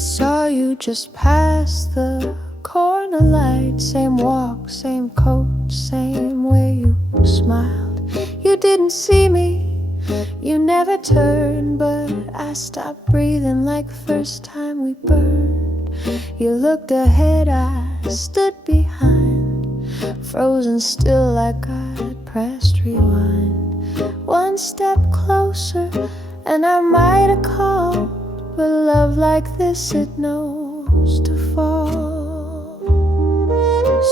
saw you just past the corner light. Same walk, same coat, same way you smiled. You didn't see me, you never turned, but I stopped breathing like the first time we burned. You looked ahead, I stood behind, frozen still like I'd pressed rewind. One step closer and I might have called, but love like this, it knows to fall.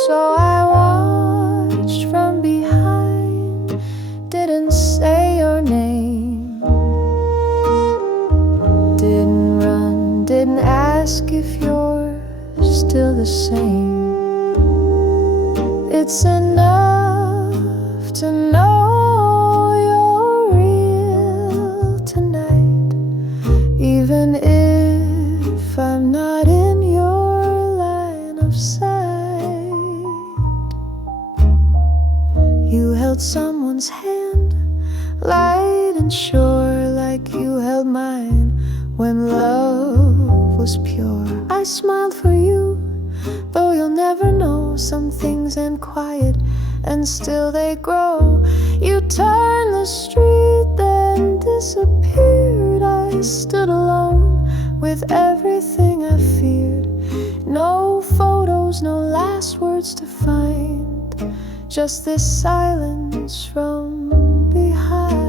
So I watched from behind, didn't say your name, didn't run, didn't ask if you're still the same. It's enough to know you're real tonight, even if I'm not in your line of sight. You held someone's hand, light and sure, like you held mine when love was pure. I smiled for you, though you'll never know. Some things end quiet and still they grow. You turned the street, then disappeared. I stood alone with everything I feared. No photos, no last words to find, just this silence from behind.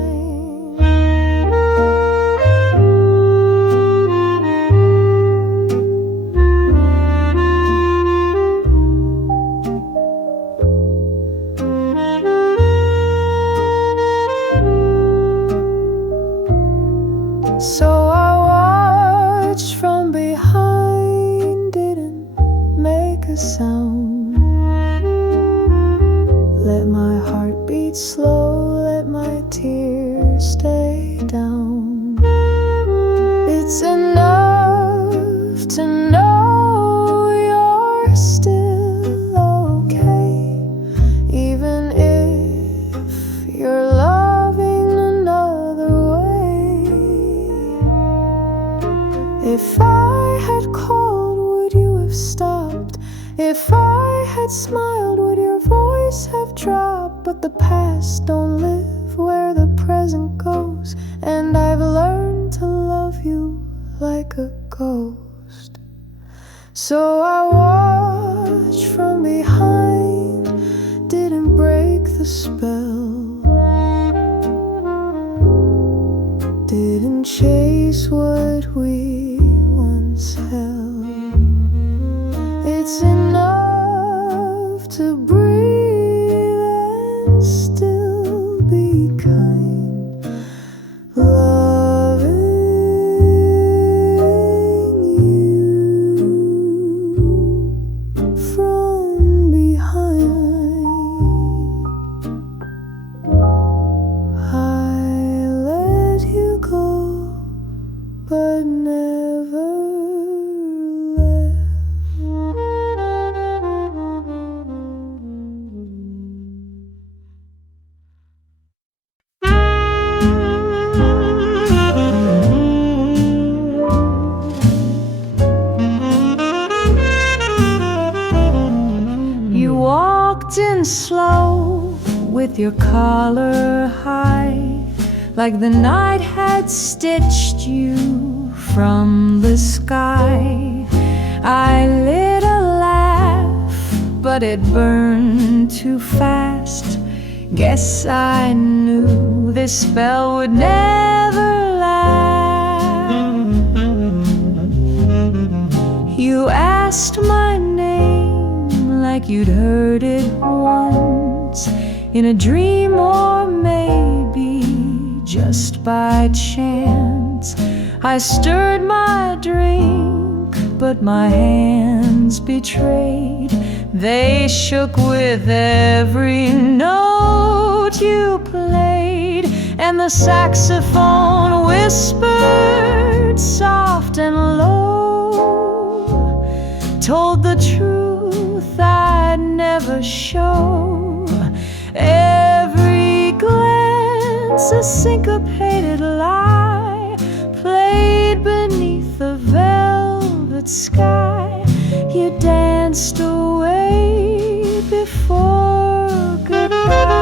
So I watched from behind, didn't make a sound. Let my heart beat slow, let my tears stay down. It's enough to know you're still okay, even if you're loving another way. If I had called, would you have stopped? If I had smiled, would your voice have dropped? But the past don't live where the present goes, and I've learned to love you like a ghost. So I watched from behind, didn't break the spell, didn't chase what we once held. It's enough to breathe and still be kind, loving you from behind. I let you go, but never left. You walked in slow with your collar high, like the night had stitched you from the sky. I lit a laugh, but it burned too fast. Guess I knew this spell would never last. You asked my name like you'd heard it once in a dream, or maybe just by chance. I stirred my drink, but my hands betrayed. They shook with every note you played, and the saxophone whispered soft and low, told the truth I'd never show. Every glance a syncopated lie, played beneath the velvet sky. You danced away before goodbye.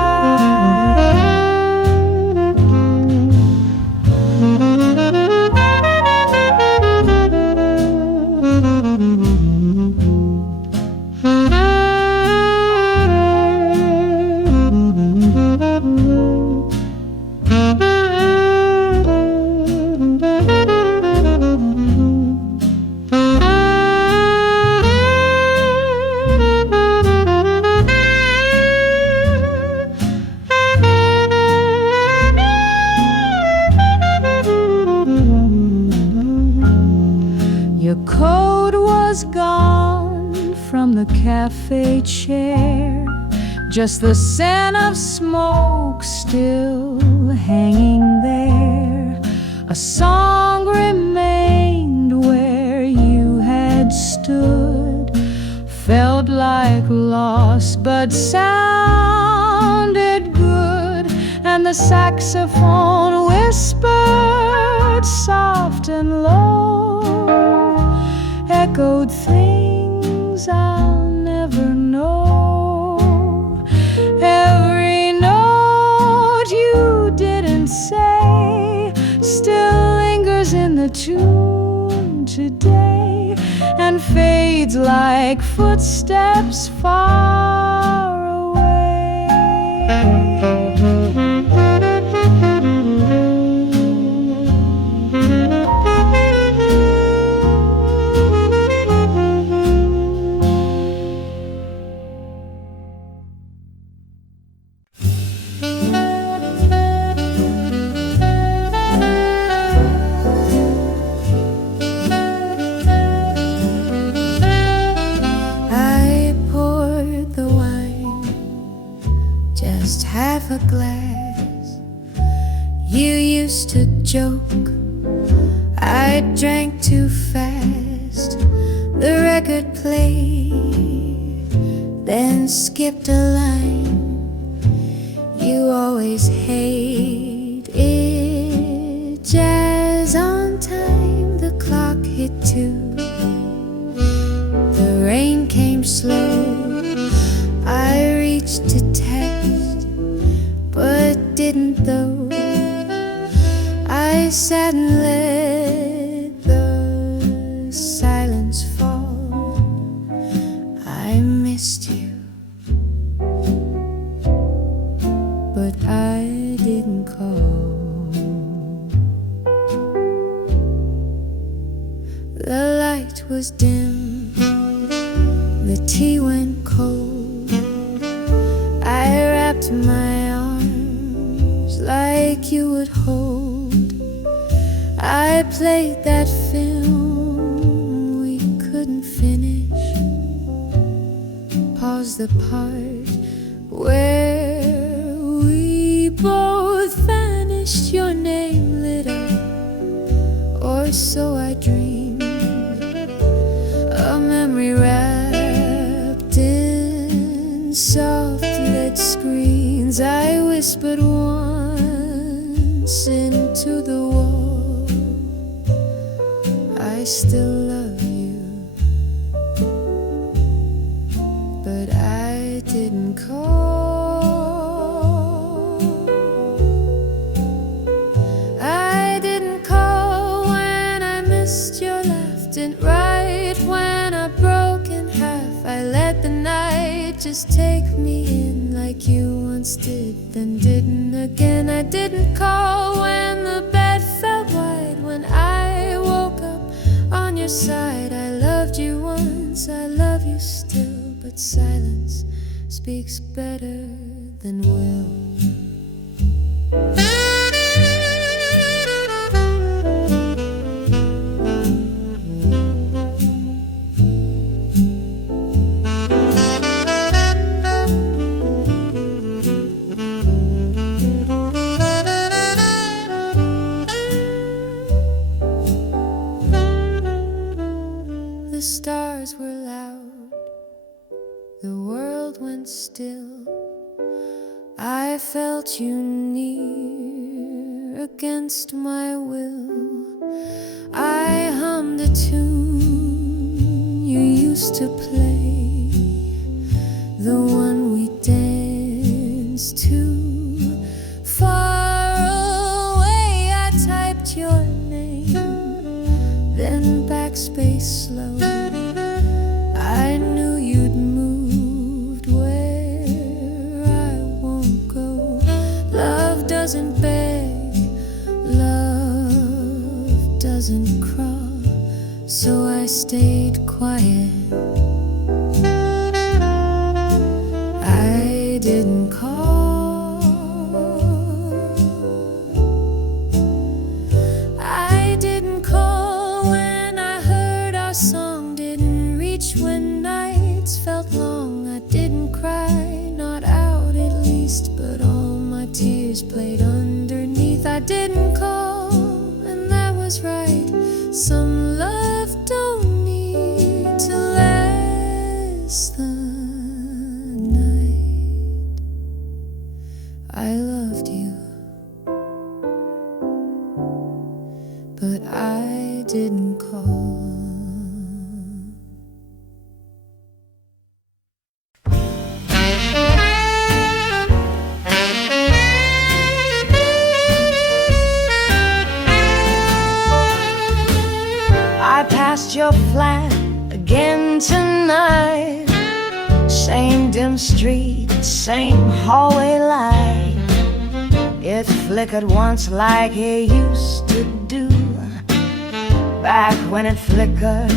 Your coat was gone from the cafe chair, just the scent of smoke still hanging there. A song remained where you had stood, felt like loss but sounded good, and the saxophone whispered soft and low, echoed things I'll never know. Every note you didn't say still lingers in the tune today, and fades like footsteps far away. Just half a glass. You used to joke I drank too fast. The record played, then skipped a line. You always hated jazz on time. The clock hit 2. The rain came slow. I reached to text, but didn't though. I sat and let the silence fall. I missed you, but I didn't call. The light was dim, the tea went cold. I wrapped my arms like you would hold. I played that film we couldn't finish. Paused the part where we both vanished. Your name lit up, or so I dreamed. A memory wrapped in soft lit screens. I whispered once into the wall, I still love you, but I didn't call. I didn't call when I missed your laugh, didn't write when I broke in half. I let the night just take me in like you once did, then didn't again. I didn't call when the bed felt wide, when I woke up on your side. I loved you once, I love you still, but silence speaks better than will. The stars were loud, the world went still. I felt you near against my will. I hummed a tune used to play, the one we danced to. Far away, I typed your name, then backspace slow. I knew you'd moved where I won't go. Love doesn't beg, love doesn't crawl, so I stayed quiet. I didn't call, I didn't call when I heard our song didn't reach, when nights felt long. I didn't cry, not out at least, but all my tears played underneath. I didn't call, and that was right. Some love don't need to last the night. I loved you, but I didn't call. I passed your flat again tonight. Same dim street, same hallway light. It flickered once like it used to do, back when it flickered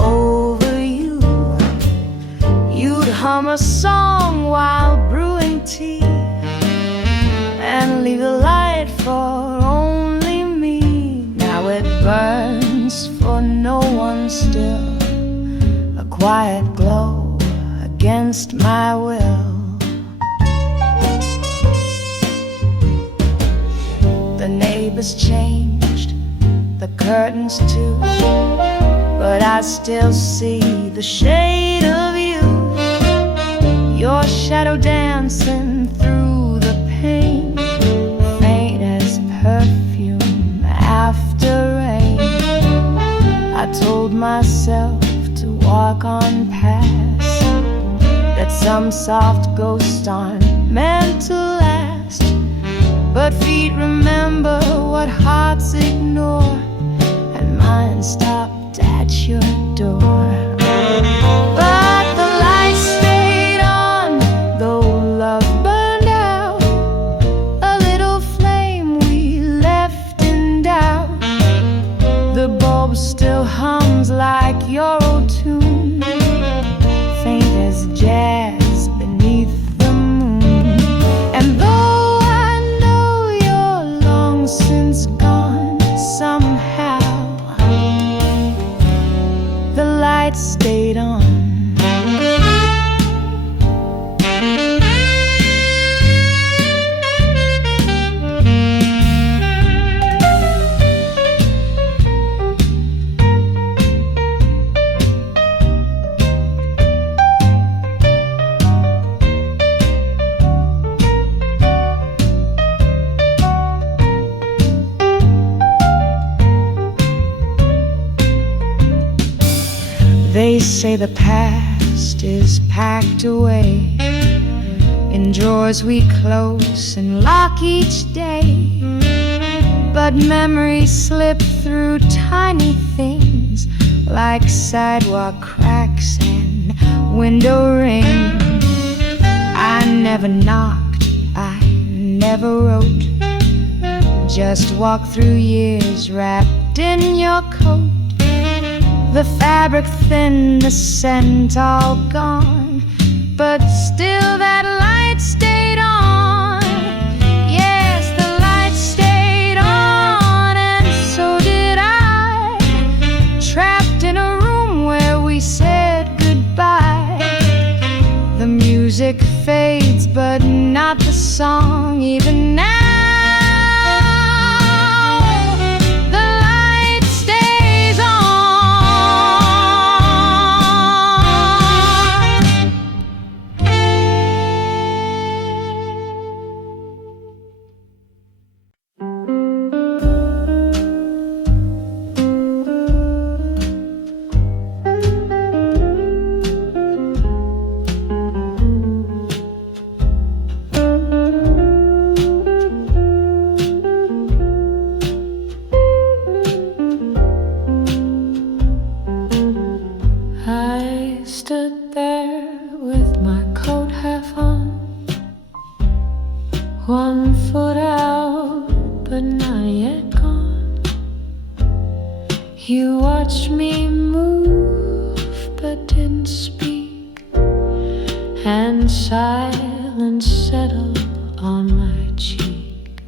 over you. You'd hum a song while brewing tea, and leave the light for only me. Now it burns for no one still, a quiet glow against my will. The neighbors changed, the curtains too, but I still see the shade of you, your shadow dancing through the pane, faint as perfume after rain. I told myself to walk on past, that some soft ghosts aren't meant to last, but feet remember what hearts ignore, and mine stopped at your door. But the light stayed on, though love burned out, a little flame we left in doubt. The bulb still hums like your old tune, faint as jazz beneath the moon. And though I know you're long since gone, somehow the light stayed on. They say the past is packed away in drawers we close and lock each day, but memories slip through tiny things like sidewalk cracks and window rings. I never knocked, I never wrote, just walked through years wrapped in your coat. The fabric thin, the scent all gone, but still that light stayed on. Yes, the light stayed on, and so did I, trapped in a room where we said goodbye. The music fades, but not the song. Even now 1 foot out, but not yet gone. You watched me move, but didn't speak, and silence settled on my cheek.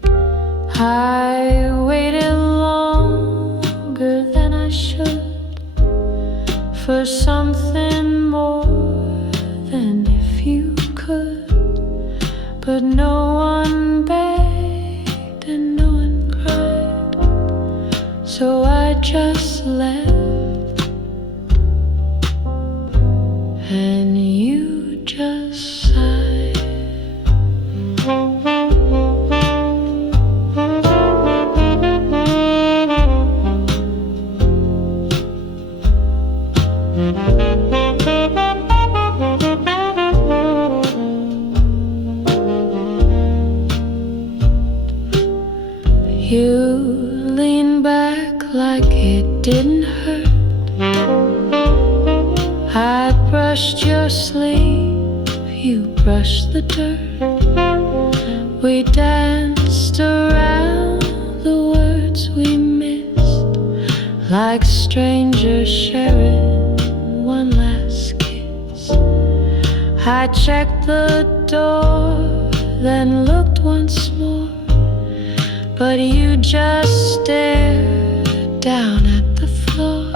I waited longer than I should for something more than if you could, but no one begged and no one cried, so I just left, and you just sighed. You leaned back like it didn't hurt. I brushed your sleeve, you brushed the dirt. We danced around the words we missed, like strangers sharing one last kiss. I checked the door, then looked once more, but you just stared down at the floor.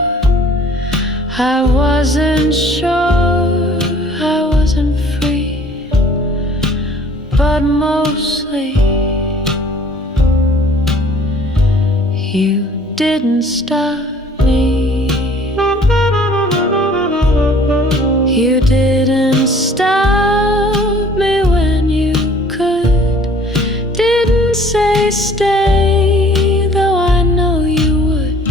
I wasn't sure, I wasn't free, but mostly you didn't stop me. You didn't stop me when you could. Didn't say stay, though I know you would.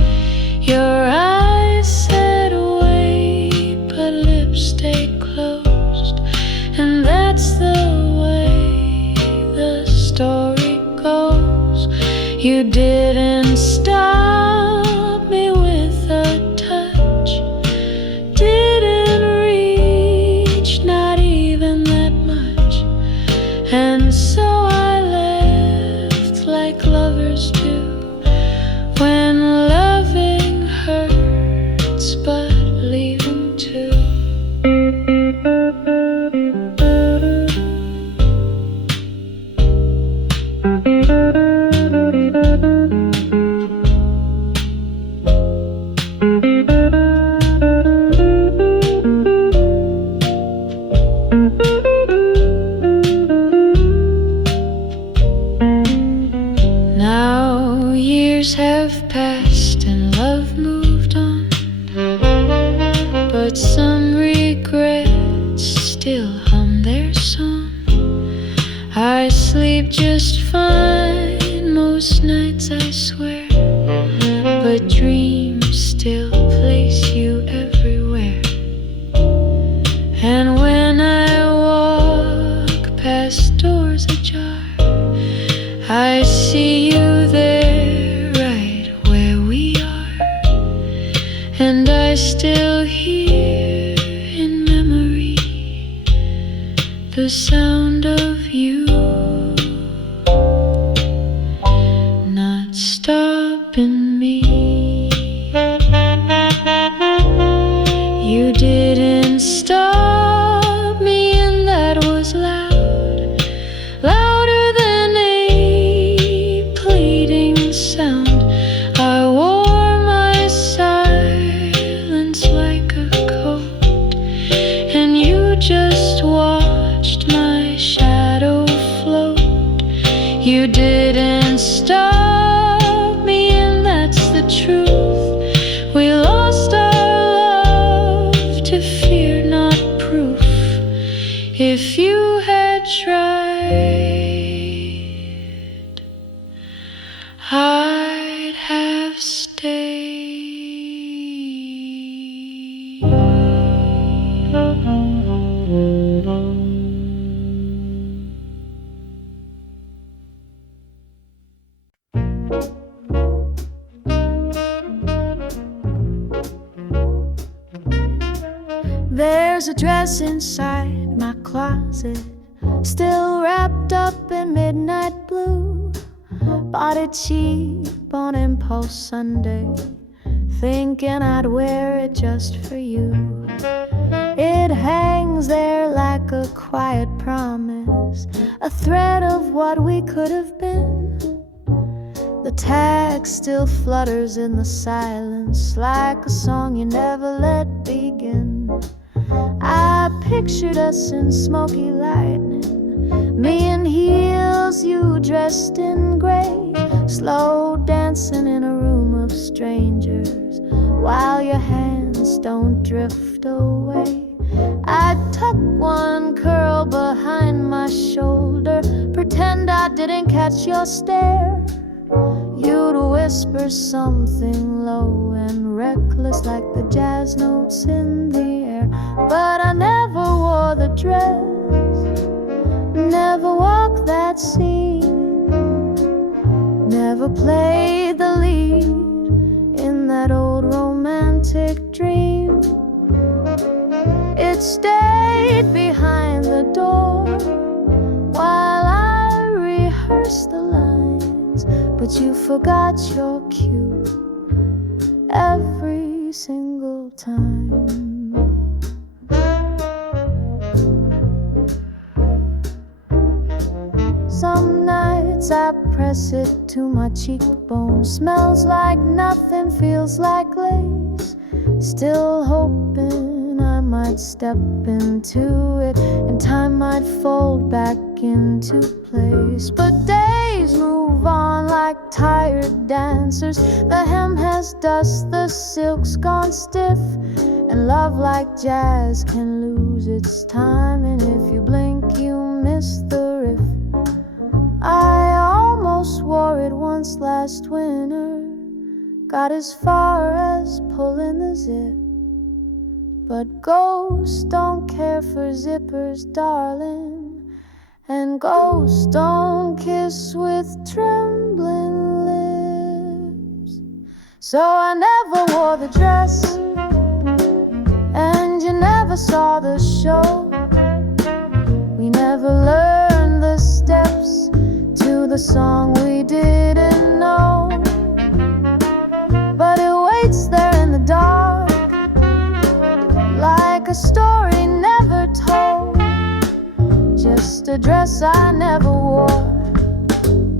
Your eyes said wait, but lips stayed closed. And that's the way the story goes. You didn't stop me with a touch, didn't reach, not even that much. And so I left like lovers do, when loving hurts but leaving too. Now years have passed and love moved on, but some regrets still hum their song. I sleep just fine most nights, I swear, but dreams still place you everywhere. And when I walk past doors ajar, I see you there, right where we are. And I still hear in memory the sound of you not stopping me. You didn't stop me, and that was loud, louder than a pleading sound. I wore my silence like a coat, and you just watched my shadow float. You didn't stop me, and that's the truth. We lost our love to fear, not proof. If you had tried, I'd have stayed. There's a dress inside my closet, still wrapped up in midnight blue. Bought it cheap on impulse Sunday, thinking I'd wear it just for you. It hangs there like a quiet promise, a thread of what we could have been. The tag still flutters in the silence, like a song you never let begin. I pictured us in smoky lightning, me in heels, you dressed in gray, slow dancing in a room of strangers, while your hands don't drift away. I'd tuck one curl behind my shoulder, pretend I didn't catch your stare. You'd whisper something low and reckless, like the jazz notes in the air. But I never wore the dress, never walked that scene, never played the lead in that old romantic dream. It stayed behind the door while I rehearsed the lines, but you forgot your cue every single time. Some nights I press it to my cheekbone, smells like nothing, feels like lace, still hoping I might step into it and time might fold back into place. But days move on like tired dancers, the hem has dust, the silk's gone stiff, and love like jazz can lose its time, and if you blink you miss the riff. I almost wore it once last winter, got as far as pulling the zip, but ghosts don't care for zippers, darling, and ghosts don't kiss with trembling lips. So I never wore the dress, and you never saw the show. We never learned the steps to the song we didn't know, but it waits there in the dark like a story never told, just a dress I never wore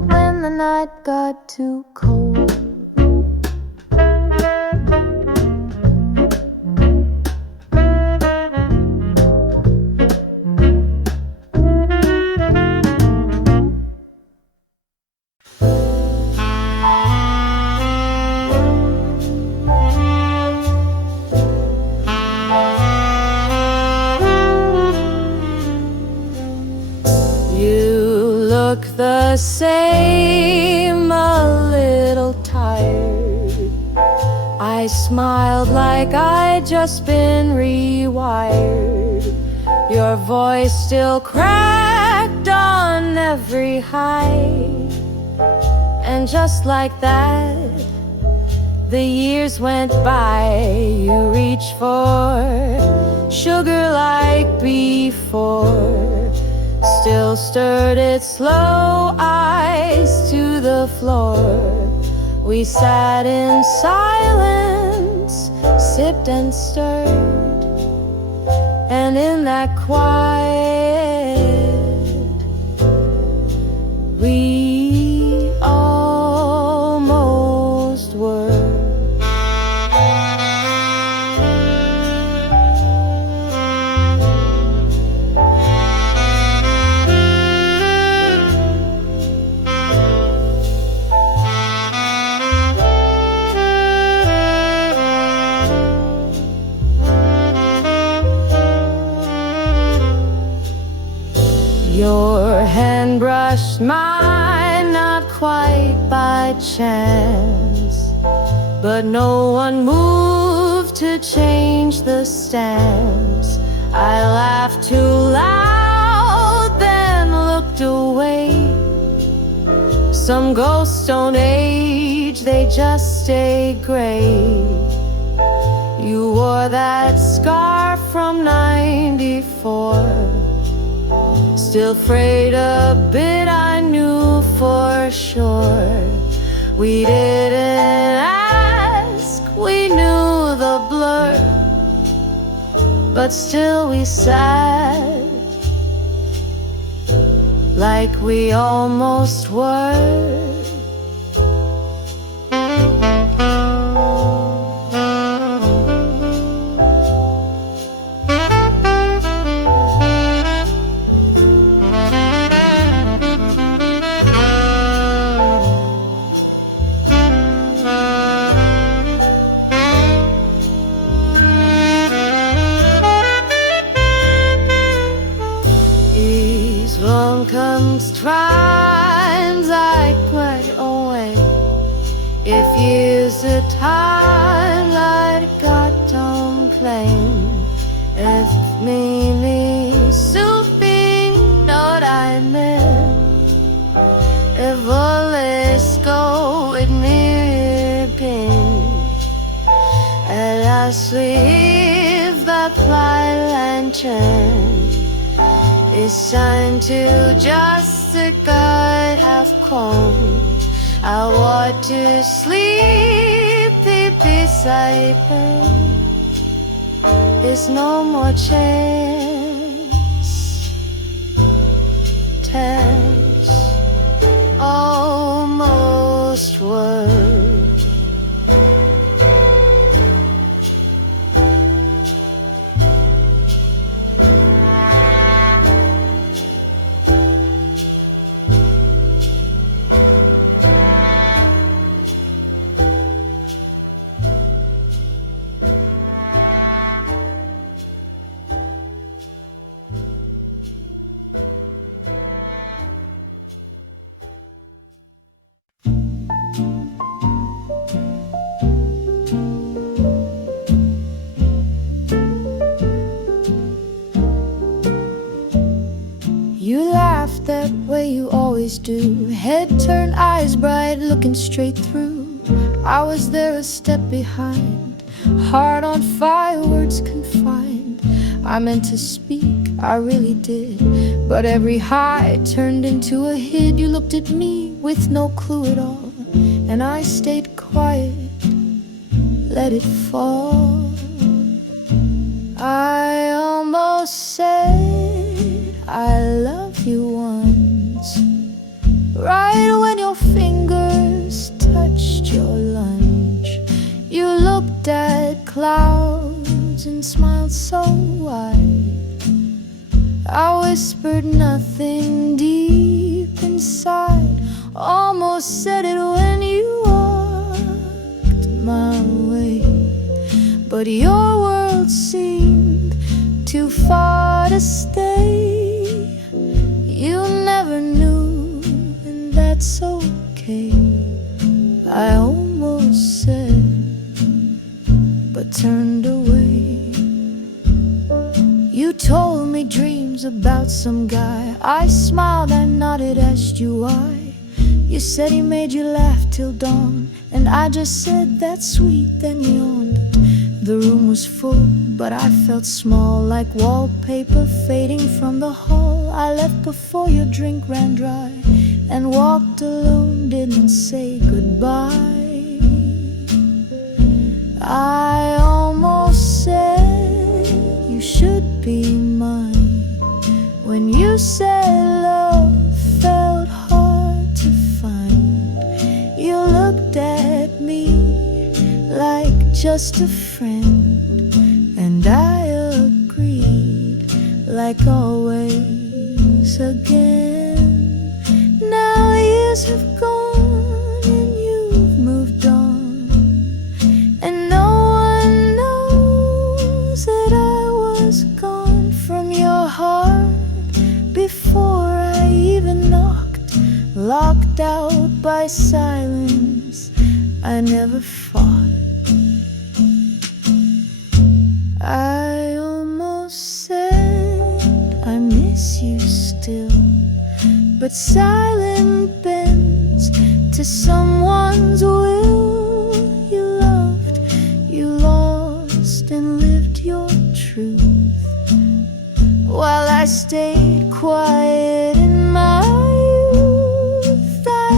when the night got too cold. The same, a little tired. I smiled like I'd just been rewired. Your voice still cracked on every high, and just like that, the years went by. You reached for sugar like before, still stirred its slow eyes to the floor. We sat in silence, sipped and stirred, and in that quiet we almost were. Your hand brushed mine, not quite by chance, but no one moved to change the stance. I laughed too loud, then looked away. Some ghosts don't age, they just stay gray. You wore that scarf from '94, still frayed a bit, I shore. We didn't ask, we knew the blur, but still we sat like we almost were. Comes times I play away. If years the time I'd got don't claim. If meaning soothing note I meant. If let's go with me pin. And I sweep the fly lantern. It's time to just a gut half cold. I want to sleep beside her. There's no more chance. Tense, almost word. You laughed that way you always do. Head turned, eyes bright, looking straight through. I was there a step behind, heart on fire, words confined. I meant to speak, I really did, but every high turned into a hid. You looked at me with no clue at all, and I stayed quiet, let it fall. I almost said I love you once, right when your fingers touched your lunch. You looked at clouds and smiled so wide. I whispered nothing deep inside, almost said it when you walked my way. But your world seemed too far to stay. You never knew, and that's okay. I almost said, but turned away. You told me dreams about some guy. I smiled, I nodded, asked you why. You said he made you laugh till dawn, and I just said that's sweet, then yawned. The room was full, but I felt small, like wallpaper fading from the hall. I left before your drink ran dry, and walked alone, didn't say goodbye. I almost said you should be mine, when you said love felt hard to find. You looked at me like just a friend, and I agreed, like always again. Now years have gone and you've moved on, and no one knows that I was gone from your heart before I even knocked, locked out by silence. I never fought. I almost said I miss you still, but silence bends to someone's will. You loved, you lost, and lived your truth, while I stayed quiet in my youth. I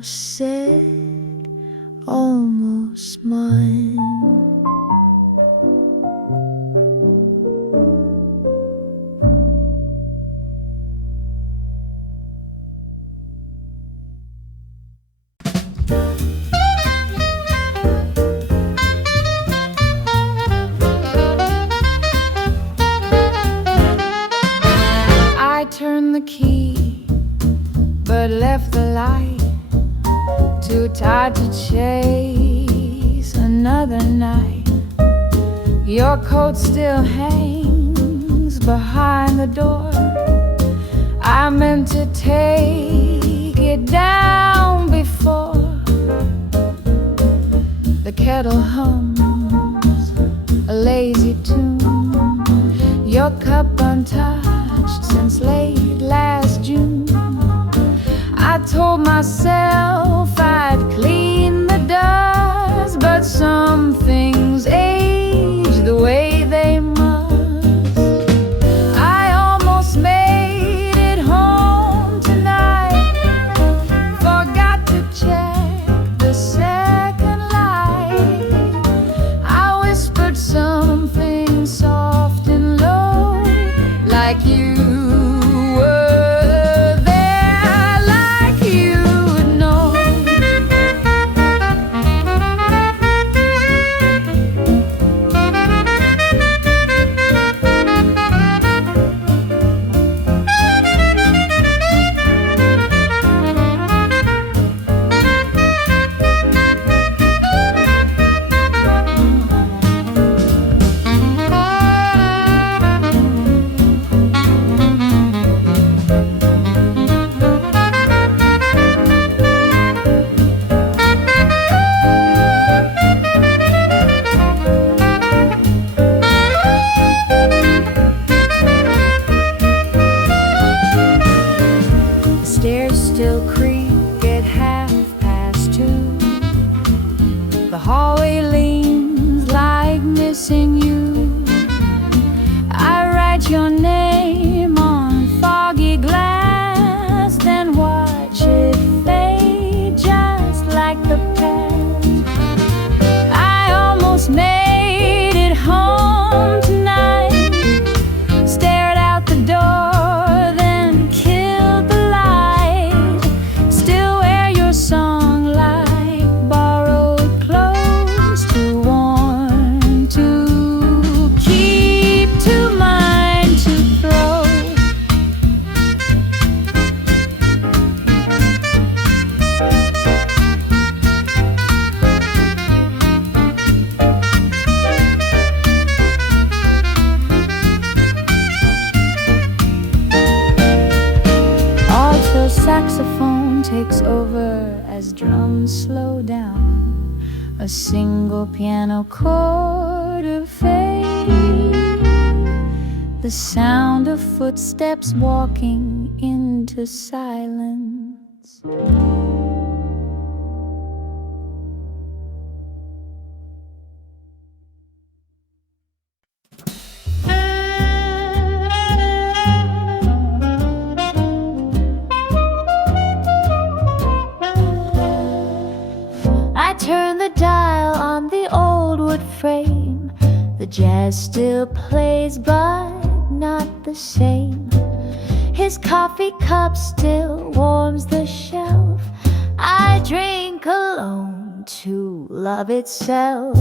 almost said, almost mine. I turned the key, but left the light, too tired to chase another night. Your coat still hangs behind the door. I meant to take it down before the kettle hums a lazy tune. Your cup untouched since late last June. I told myself I'd clean the dust, but some things age the way they must. I almost made it home tonight, forgot to check the second light. I whispered something soft and low, like you were there, like you would know. Stairs still creak at 2:30. The hallway leans like missing you. I write your name on foggy glass, then watch it fade just like the past. I almost made it home tonight, stared out the door, then killed the light. Still wear your song like borrowed clothes, too worn to keep, too mine to throw. Alto saxophone takes over as drums slow down. A single piano chord of fading, the sound of footsteps walking into silence. I turn the dial on the old wood frame. The jazz still plays, but not the same. His coffee cup still warms the shelf. I drink alone to love itself.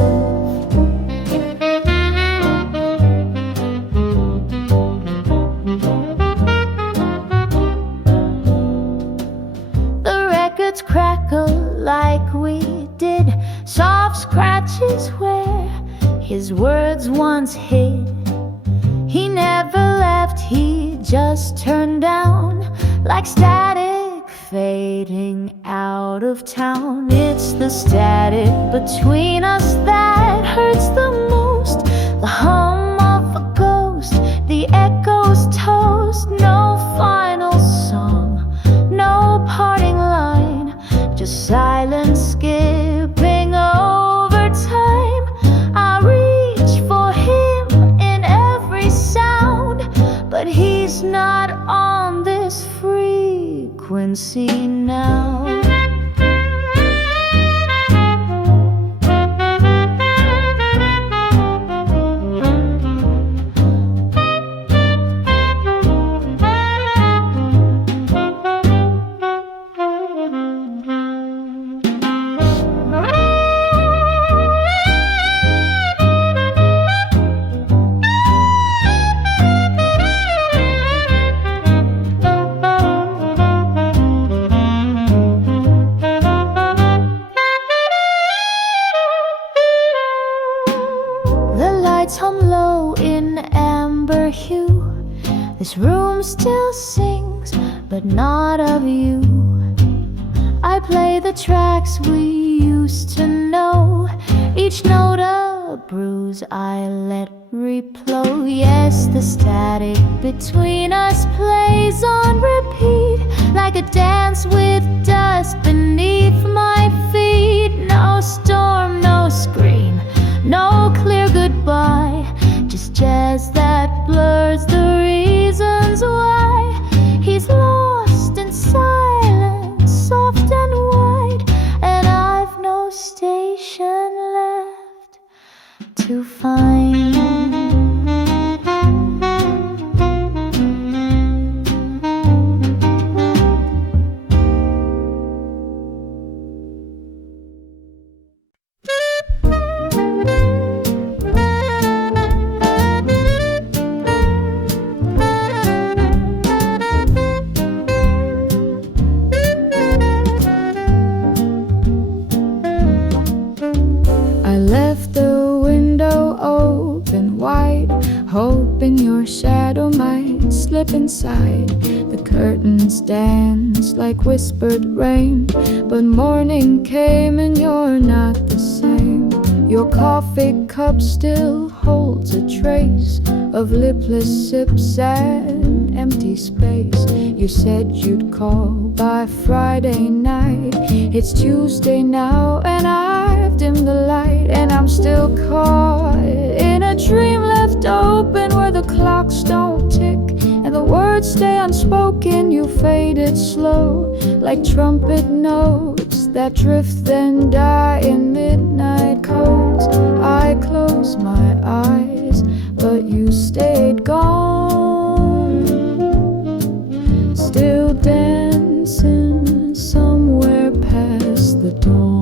The records crackle like we did, soft scratches where his words once hid. He never left, he just turned down, like static fading out of town. It's the static between us that hurts the most, the hum of a ghost, the echoes toast. No final song, no parting line, just silence skipping over time. I reach for him in every sound, but he's not on this frequency now. This room still sings, but not of you. I play the tracks we used to know, each note a bruise I let replow. Yes, the static between us plays on repeat, like a dance with dust beneath my feet. No storm, no scream, no clear goodbye, just jazz that blurs the reasons why. He's lost in silence, soft and wide, and I've no station left to find. Hoping your shadow might slip inside. The curtains danced like whispered rain, but morning came and you're not the same. Your coffee cup still holds a trace of lipless sips and empty space. You said you'd call by Friday night. It's Tuesday now and I've dimmed the light, and I'm still caught in a dream left open where the clocks don't tick and the words stay unspoken. You faded slow like trumpet notes that drift then die in midnight codes. I close my eyes, but you stayed gone, still dancing somewhere past the dawn.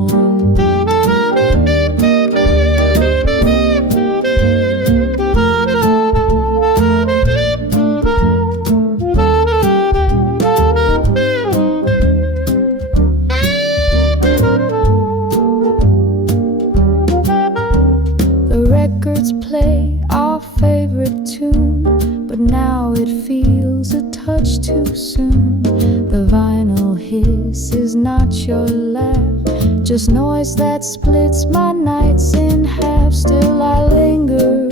Play our favorite tune, but now it feels a touch too soon. The vinyl hiss is not your laugh, just noise that splits my nights in half. Still I linger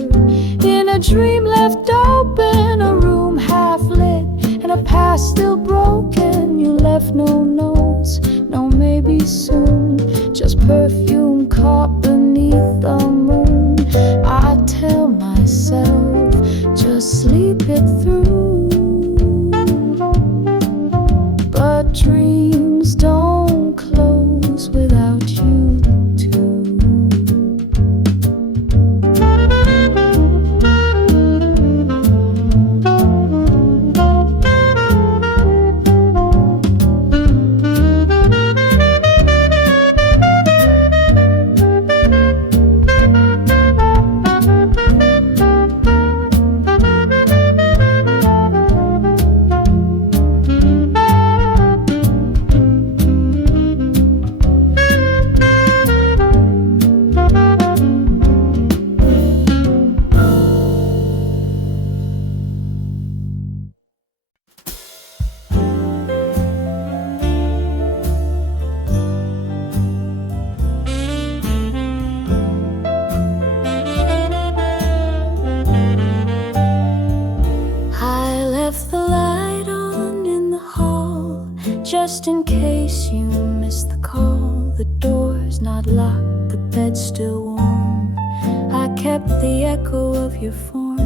in a dream left open, a room half lit and a past still broken. You left no notes, no maybe soon, just perfume caught beneath the moon. I tell myself, just sleep it through, but dreams don't close without you too. Just in case you missed the call, the door's not locked, the bed's still warm. I kept the echo of your form,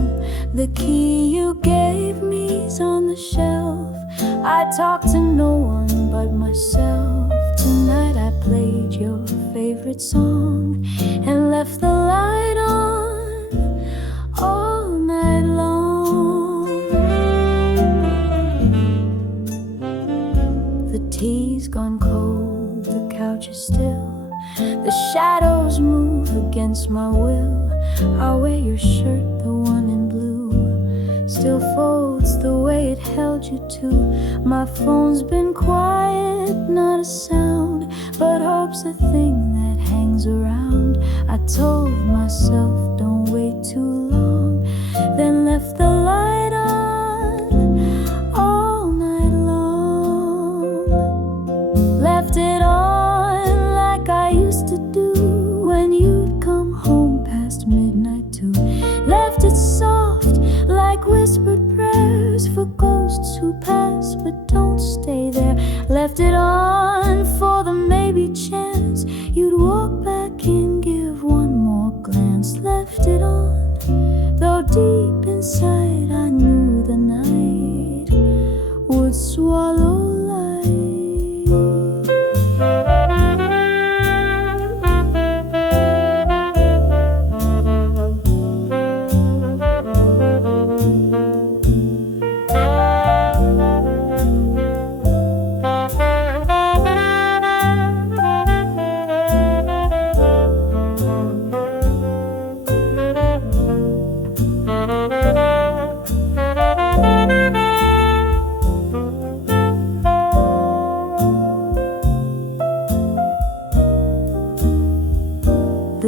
the key you gave me's on the shelf. I talked to no one but myself. Tonight I played your favorite song and left the light on all night long. Tea's gone cold, the couch is still, the shadows move against my will. I'll wear your shirt, the one in blue, still folds the way it held you to. My phone's been quiet, not a sound, but hope's a thing that hangs around. I told myself don't wait too long, then left the light on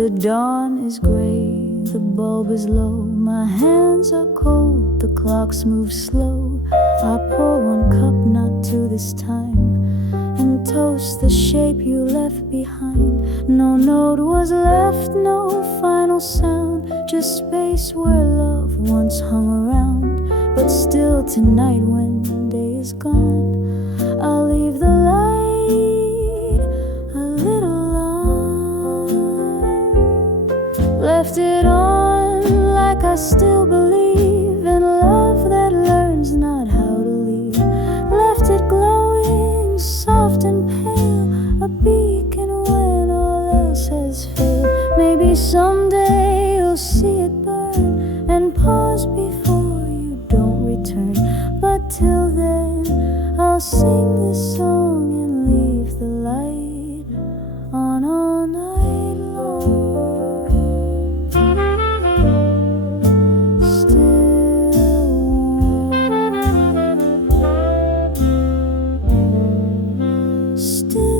The dawn is gray, the bulb is low, my hands are cold, the clocks move slow. I pour one cup, not to this time, and toast the shape you left behind. No note was left, no final sound, just space where love once hung around. But still tonight when day is gone, I'll leave the light a little line. Left it on like I still believe in love that learns not how to leave. Left it glowing, soft and pale, a beacon when all else has failed. Maybe someday you'll see it burn and pause before you don't return. But till then, I'll sing this song and leave the light on all night long. Still warm, still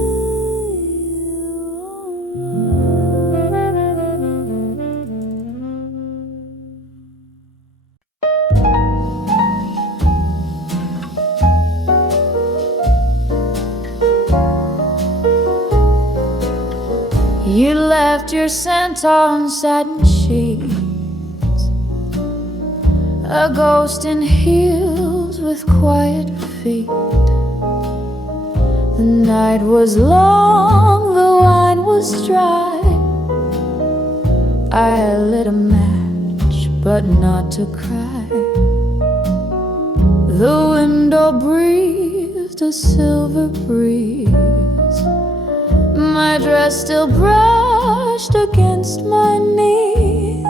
You left your scent on satin sheets, a ghost in heels with quiet feet. The night was long, the wine was dry. I lit a match, but not to cry. The window breathed a silver breeze. My dress still brushed against my knees,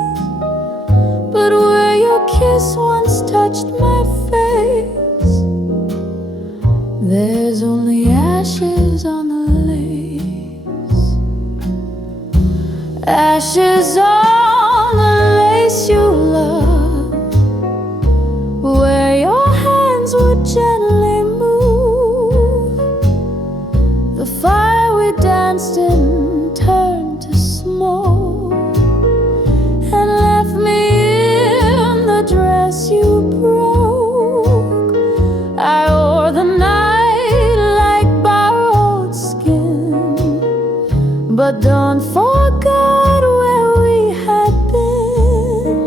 but where your kiss once touched my face, there's only ashes on the lace. Ashes on the lace you loved, where your hands would gently move. The fire we danced in turned to smoke and left me in the dress you broke. I wore the night like borrowed skin, but don't forget where we had been.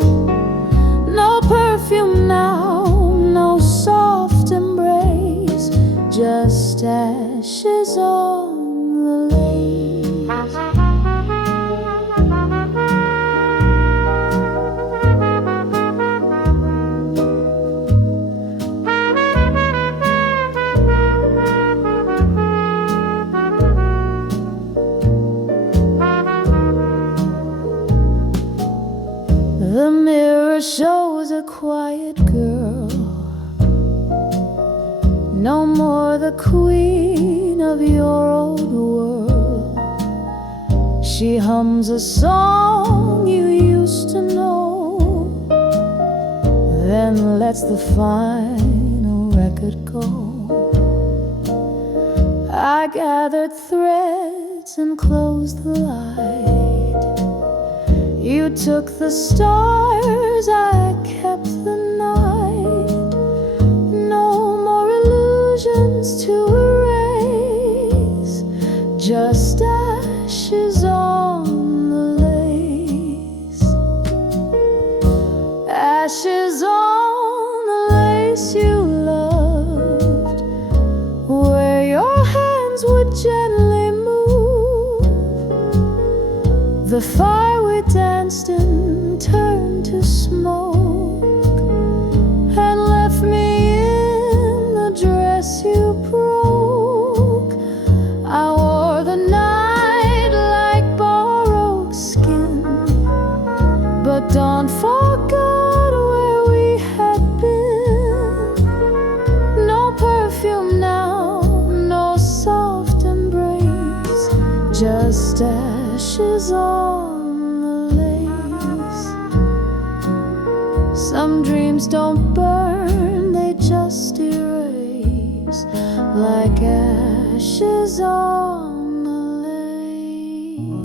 No perfume now, no soft embrace, just ashes on the lace. The mirror shows a quiet girl, no more the queen of your old world. She hums a song you used to know, then lets the final record go. I gathered threads and closed the light. You took the stars, I kept the night. No more illusions to erase, just ashes on the lace. Ashes on the lace you loved, where your hands would gently move. The fire we danced in turned to smoke and left me in the dress you broke. I wore the night like borrowed skin, but don't forget where we had been. No perfume now, no soft embrace, just ashes on the lace. Some dreams don't burn, they just erase, like ashes on the lace.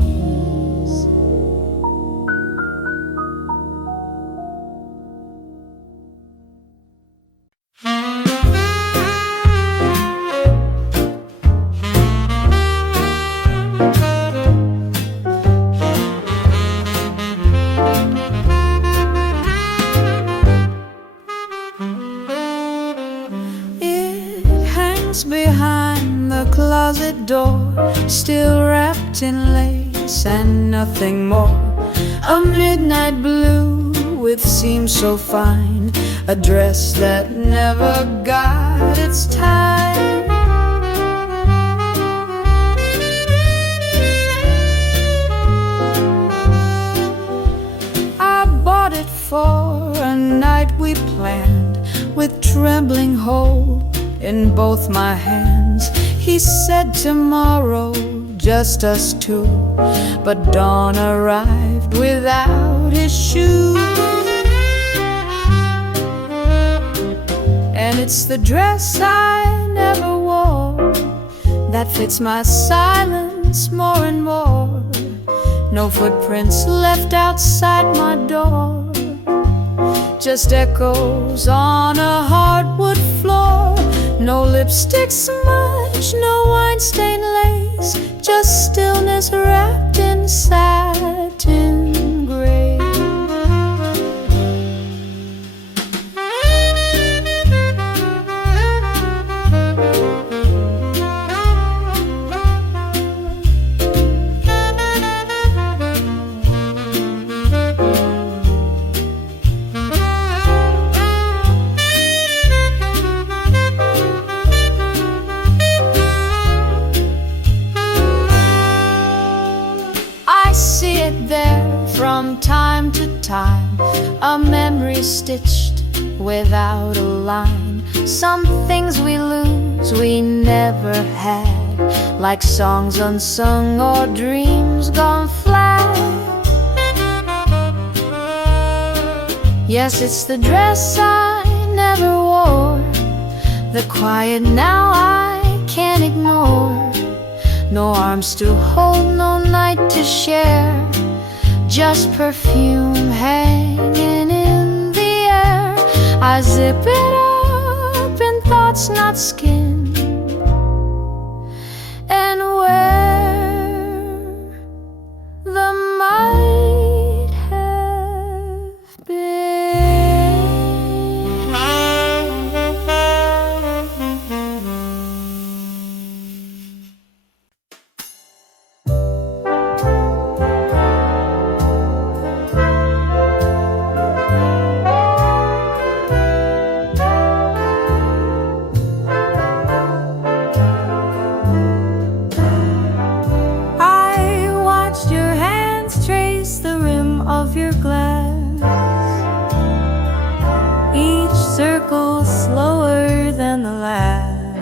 satin lace and nothing more. A midnight blue with seams so fine, a dress that never got its time. I bought it for a night we planned, with trembling hope in both my hands. He said tomorrow, just us two, but dawn arrived without his shoes. And it's the dress I never wore that fits my silence more and more. No footprints left outside my door, just echoes on a hardwood floor. No lipstick smudge, no wine-stained lace, just stillness wrapped in satin gray. From time to time, a memory stitched without a line. Some things we lose we never had, like songs unsung or dreams gone flat. Yes, it's the dress I never wore, the quiet now I can't ignore. No arms to hold, no night to share, just perfume hanging in the air. I zip it up in thoughts not skin, and where the might have been. Of your glass, each circle slower than the last.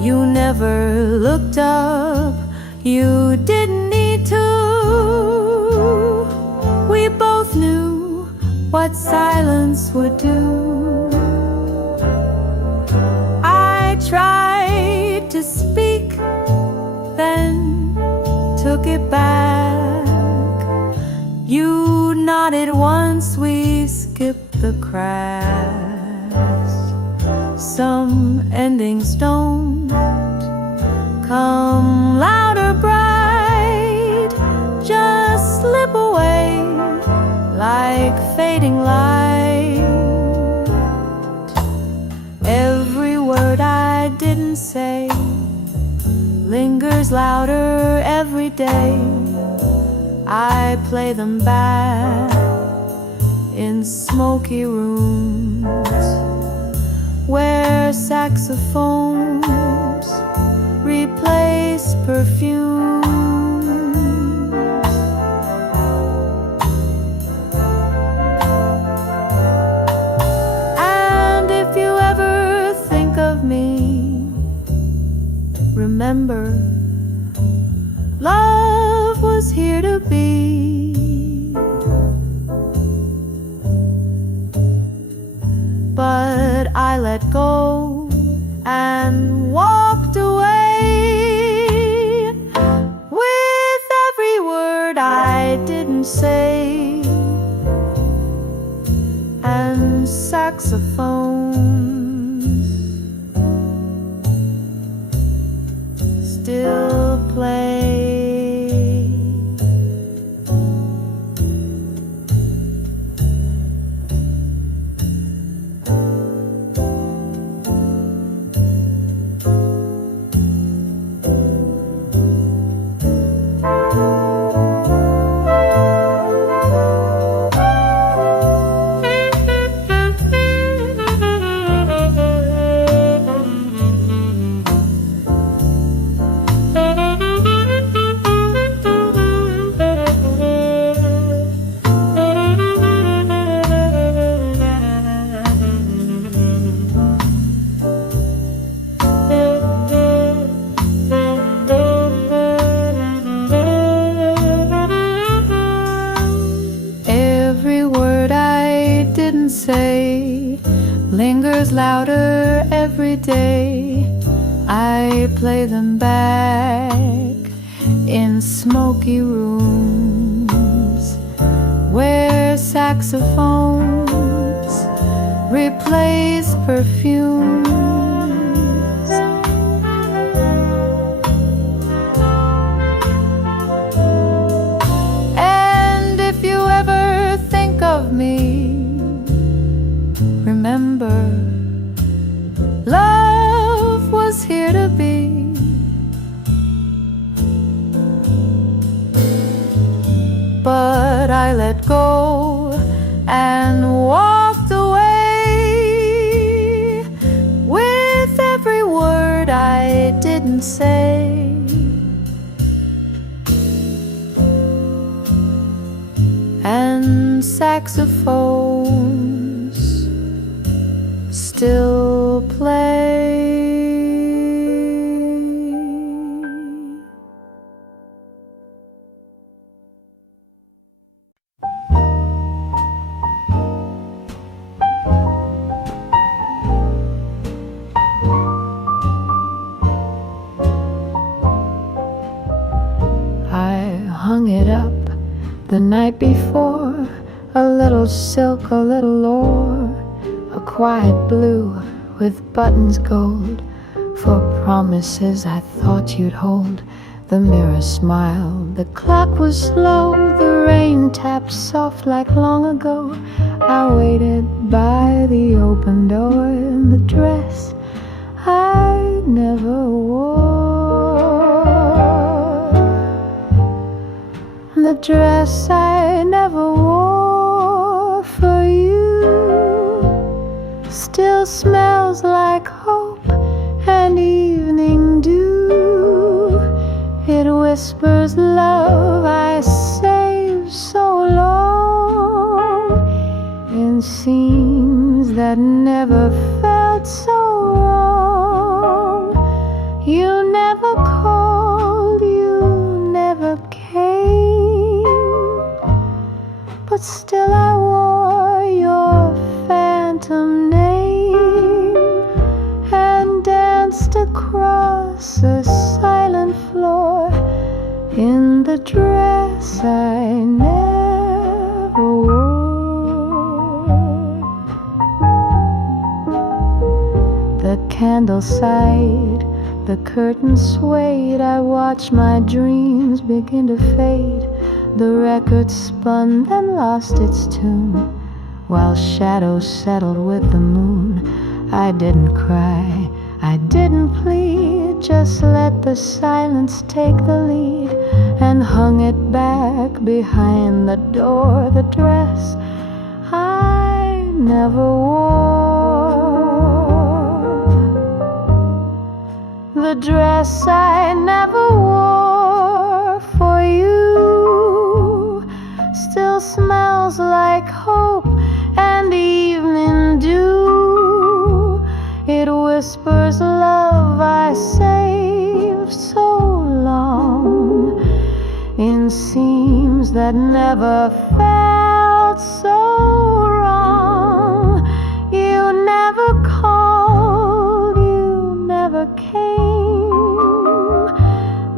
You never looked up, you didn't need to. We both knew what silence would do. I tried to speak, then took it back. You nodded once, we skipped the cracks. Some endings don't come loud or bright, just slip away like fading light. Every word I didn't say lingers louder every day. I play them back in smoky rooms where saxophones replace perfume. And if you ever think of me, remember, love was here to be. But I let go and walked away with every word I didn't say, and saxophones still play. play them back in smoky rooms where saxophones replace perfumes. And if you ever think of me, remember, love was here to be. But I let go and walked away with every word I didn't say. And saxophones still play. I hung it up the night before, a little silk, a little ore, a quiet blue with buttons gold, for promises I thought you'd hold. The mirror smiled, the clock was slow, the rain tapped soft like long ago. I waited by the open door in the dress I never wore, the dress I never wore for you. Still smells like hope and evening dew. It whispers love I saved so long, in seams that never felt so wrong. You never called, you never came, but still I wore your phantom name and danced across a silent floor in the dress I never wore. The candle sighed, the curtain swayed. I watched my dreams begin to fade. The record spun, then lost its tune, while shadows settled with the moon. I didn't cry, I didn't plead, just let the silence take the lead, and hung it back behind the door, the dress I never wore, the dress I never wore for you. Still smells like hope and evening dew. It whispers love I saved so long, in seams that never felt so wrong. You never called, you never came,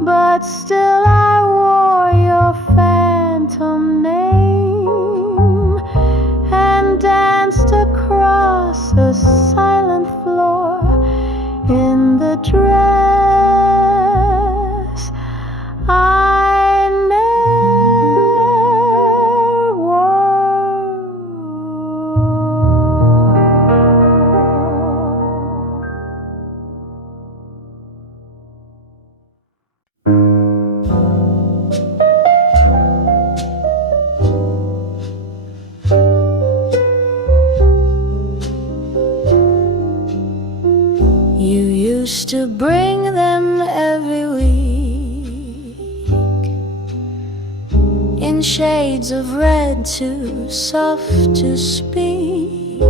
but still I wore your phantom name and danced across a silent floor in the dress I never wore. You used to bring them every week in shades of red, too soft to speak.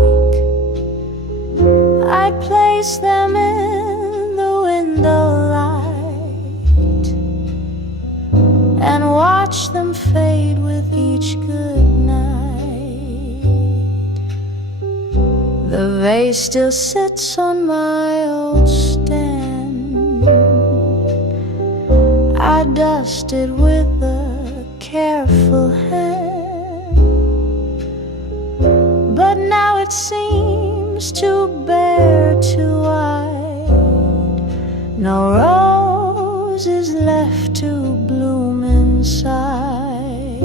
I'd place them in the window light and watch them fade with each good night. The vase still sits on my old stand, I dusted with a careful hand, but now it seems too bare to hide. No rose is left to bloom inside.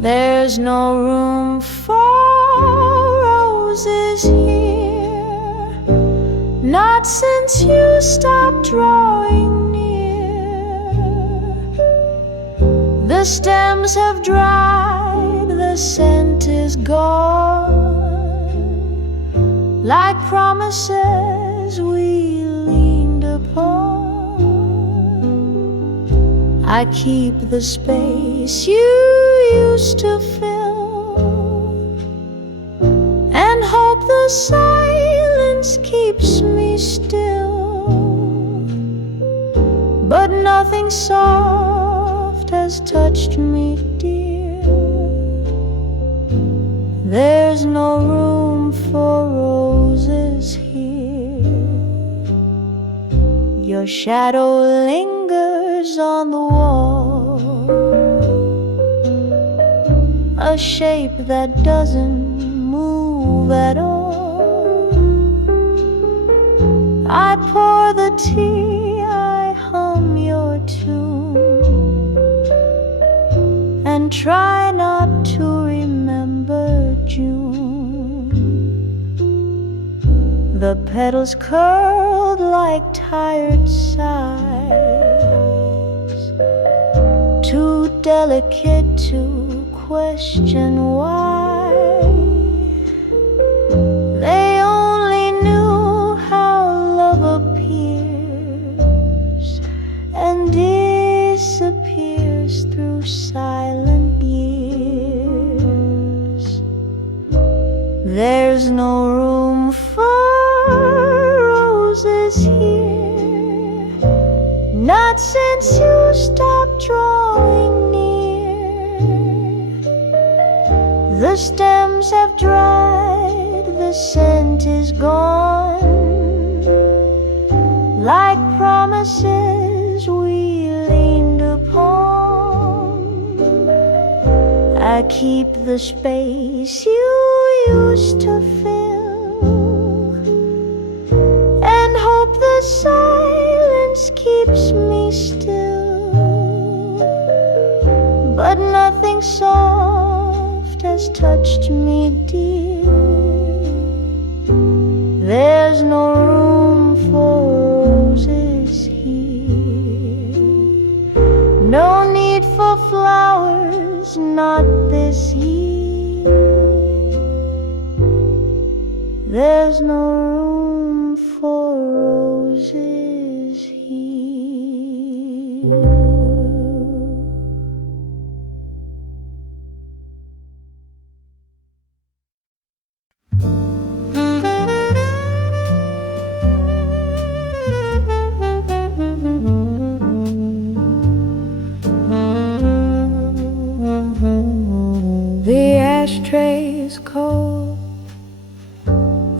There's no room for roses here, not since you stopped drawing near. The stems have dried, the scent is gone, like promises we leaned upon. I keep the space you used to fill, and hope the silence keeps me still. But nothing soft has touched me, dear. There's no room for roses here. Your shadow lingers on the wall, a shape that doesn't move at all. I pour the tea, I hum your tune, and try not to remember June. The petals curled like tired sighs, too delicate to question why. They only knew how love appears and disappears through silent years. There's no room for roses here, not since you stopped drawing near. The stems have dried, the scent is gone, like promises we leaned upon. I keep the space you used to fill, and hope the silence keeps me still. But nothing soft has touched me, dear. There's no room for roses here, no need for flowers, not this year. There's no room for roses here. The ashtray is cold,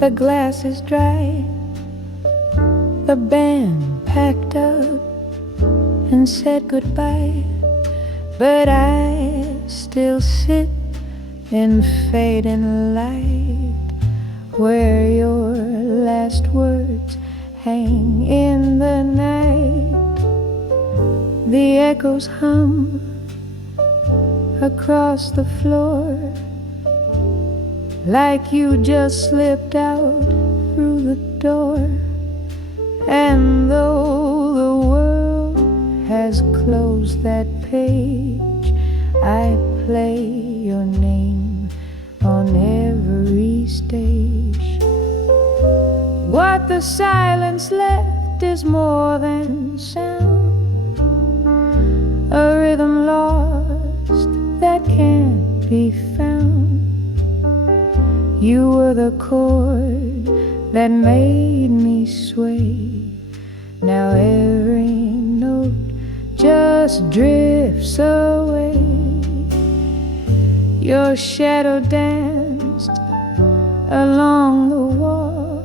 the glass is dry, the band packed up and said goodbye. But I still sit in fading light, where your last words hang in the night. The echoes hum across the floor, like you just slipped out through the door. And though the world has closed that page, I play your name on every stage. What the silence left is more than sound, a rhythm lost that can't be found. You were the chord that made me sway. Now every note just drifts away. Your shadow danced along the wall,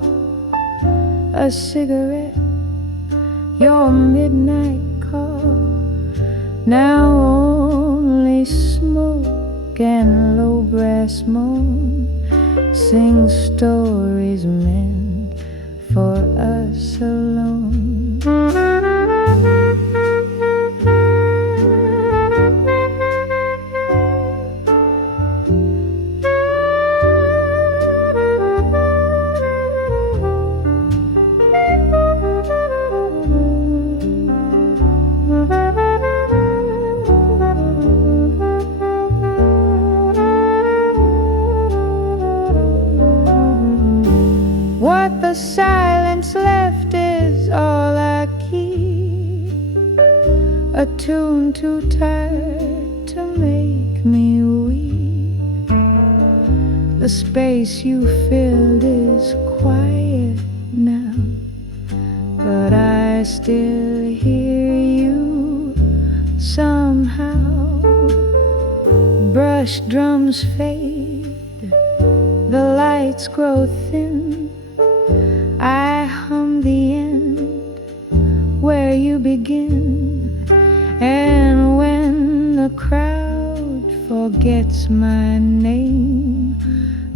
a cigarette your midnight call. Now only smoke and low brass moan sing stories meant for us alone. What the silence left is all I keep, a tune too tired to make me weep. The space you filled is quiet now, but I still hear you somehow. Brush drums fade, the lights grow thin. I hum the end where you begin, and when the crowd forgets my name,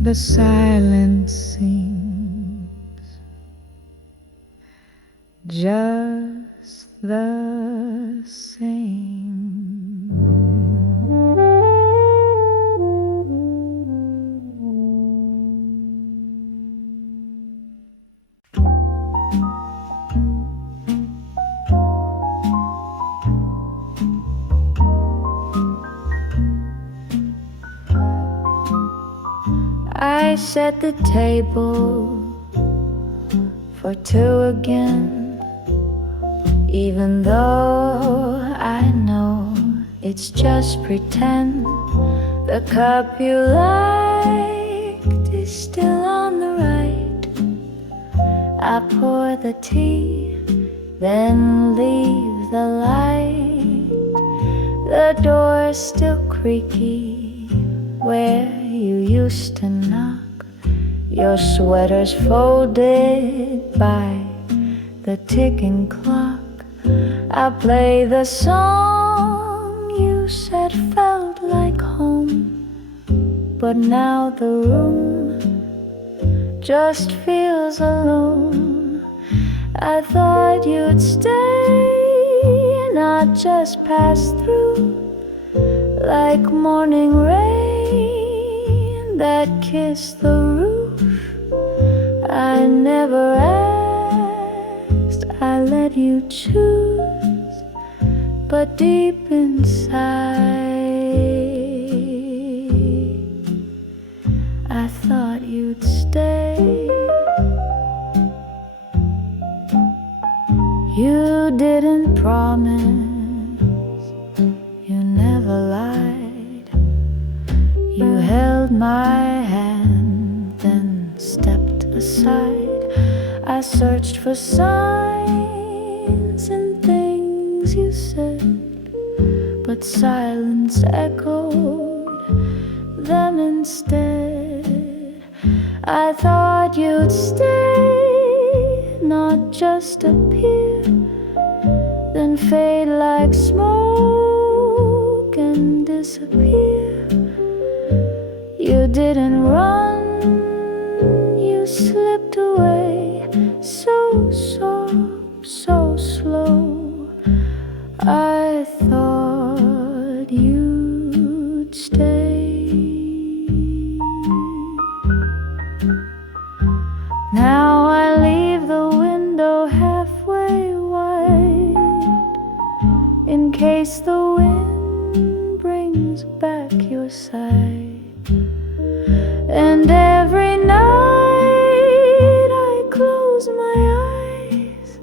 the silence sings just the same. I set the table for two again, even though I know it's just pretend. The cup you liked is still on the right. I pour the tea, then leave the light. The door's still creaky where you used to knock. Your sweater's folded by the ticking clock. I play the song you said felt like home, but now the room just feels alone. I thought you'd stay, not just pass through, like morning rain that kissed the roof. I never asked, I let you choose, but deep inside I thought you'd stay. You didn't promise, you never lied. You held my hand, then stepped aside. I searched for signs in things you said, but silence echoed them instead. I thought you'd stay, not just appear, then fade like smoke and disappear. You didn't run, you slipped away, so soft, so slow. I thought you'd stay. Now I leave the window halfway wide, in case the wind brings back your sight. And every night I close my eyes,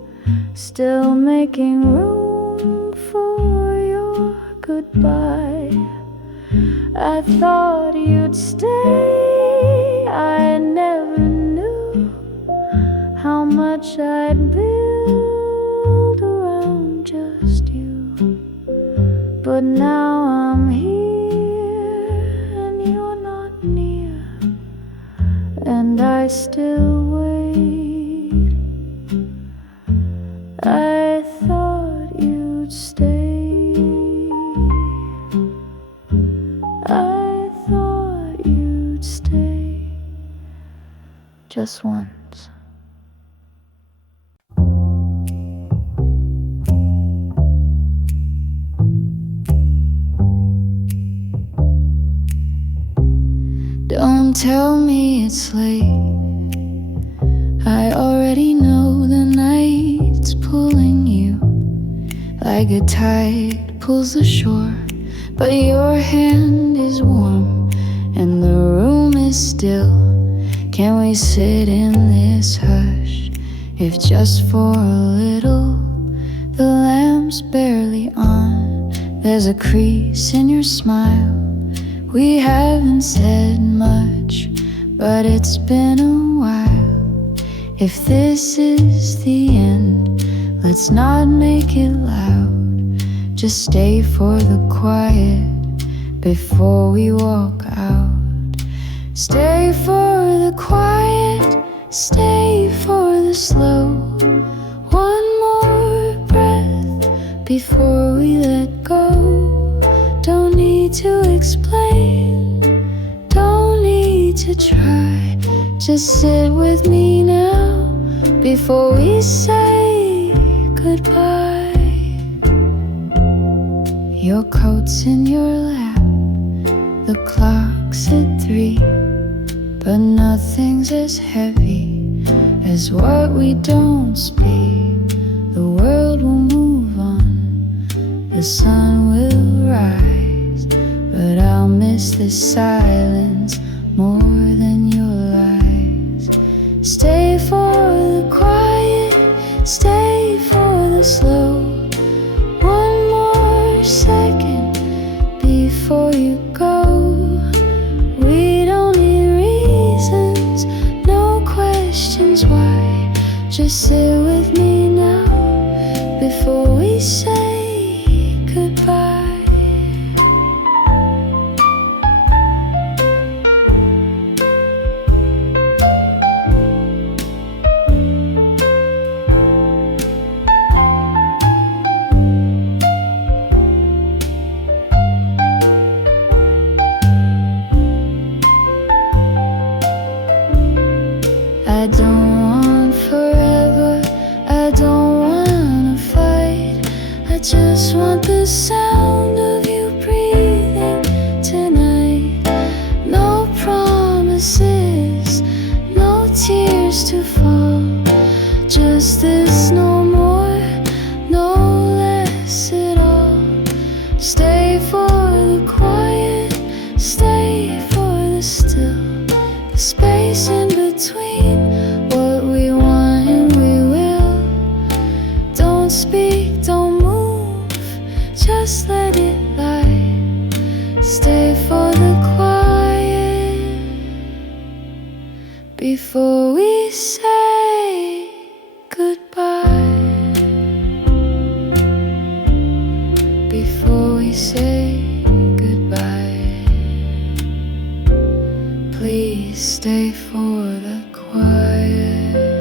still making room for your goodbye. I thought you'd stay, I never knew how much I'd build around just you. But now I'm here and you're not near, and I still wait. I precious ones. Don't tell me it's late. I already know the night's pulling you like a tide pulls the shore. But your hand is warm and the room is still. Can we sit in this hush, if just for a little? The lamp's barely on, there's a crease in your smile. We haven't said much, but it's been a while. If this is the end, let's not make it loud. Just stay for the quiet before we walk out. Stay for the quiet, stay for the slow. One more breath before we let go. Don't need to explain, don't need to try. Just sit with me now before we say goodbye. Your coat's in your lap, the clock's at 3, but nothing's as heavy as what we don't speak. The world will move on, the sun will rise, but I'll miss this silence more than your lies. Stay for the quiet, stay for the slow. One more second before you go. We don't need reasons, no questions why. Just sit with me now before we say goodbye. I don't want forever, I don't wanna fight. I just want the sound of you breathing tonight. No promises, no tears to fall. Just this, no more, no less at all. Stay for the quiet, stay for the still. The space in between what we want and we will. Don't speak, don't move, just let it lie. Stay for the quiet before we say goodbye. Before we say goodbye, please stay for the quiet.